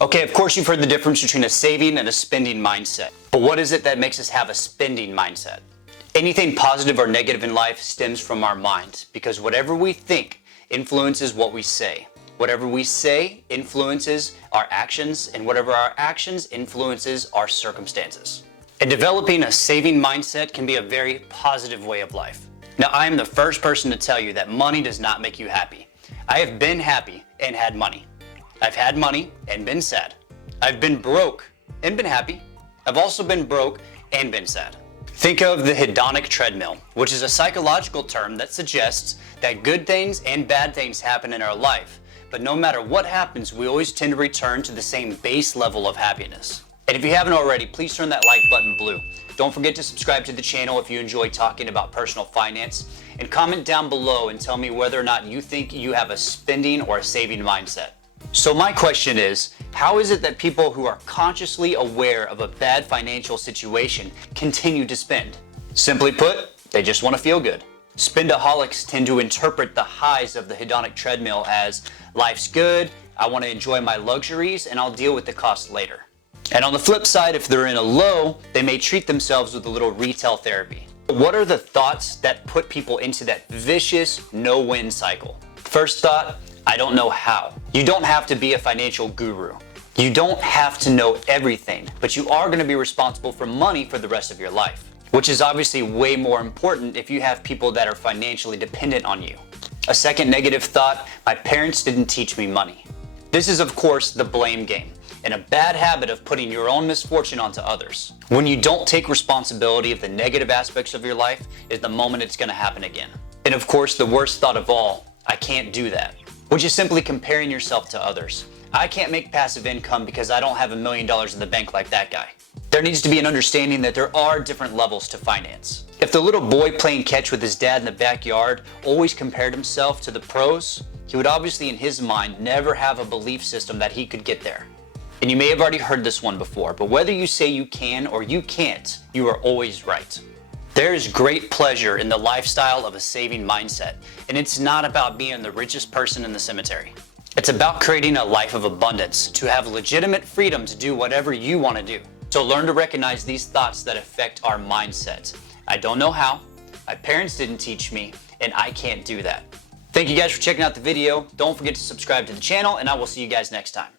Okay, of course you've heard the difference between a saving and a spending mindset. But what is it that makes us have a spending mindset? Anything positive or negative in life stems from our mind, because whatever we think influences what we say. Whatever we say influences our actions, and whatever our actions influences our circumstances. And developing a saving mindset can be a very positive way of life. Now, I am the first person to tell you that money does not make you happy. I have been happy and had money. I've had money and been sad. I've been broke and been happy. I've also been broke and been sad. Think of the hedonic treadmill, which is a psychological term that suggests that good things and bad things happen in our life, but no matter what happens, we always tend to return to the same base level of happiness. And if you haven't already, please turn that like button blue. Don't forget to subscribe to the channel if you enjoy talking about personal finance, and comment down below and tell me whether or not you think you have a spending or a saving mindset. So my question is, how is it that people who are consciously aware of a bad financial situation continue to spend? Simply put, they just want to feel good. Spendaholics tend to interpret the highs of the hedonic treadmill as, life's good, I want to enjoy my luxuries, and I'll deal with the cost later. And on the flip side, if they're in a low, they may treat themselves with a little retail therapy. What are the thoughts that put people into that vicious no-win cycle? First thought, I don't know how. You don't have to be a financial guru. You don't have to know everything, but you are going to be responsible for money for the rest of your life, which is obviously way more important if you have people that are financially dependent on you. A second negative thought, my parents didn't teach me money. This is, of course, the blame game, and a bad habit of putting your own misfortune onto others. When you don't take responsibility of the negative aspects of your life is the moment it's going to happen again. And of course, the worst thought of all, I can't do that, which is simply comparing yourself to others. I can't make passive income because I don't have $1 million in the bank like that guy. There needs to be an understanding that there are different levels to finance. If the little boy playing catch with his dad in the backyard always compared himself to the pros, he would obviously in his mind never have a belief system that he could get there. And you may have already heard this one before, but whether you say you can or you can't, you are always right. There is great pleasure in the lifestyle of a saving mindset, and it's not about being the richest person in the cemetery. It's about creating a life of abundance, to have legitimate freedom to do whatever you want to do. So learn to recognize these thoughts that affect our mindset. I don't know how, my parents didn't teach me, and I can't do that. Thank you guys for checking out the video. Don't forget to subscribe to the channel, and I will see you guys next time.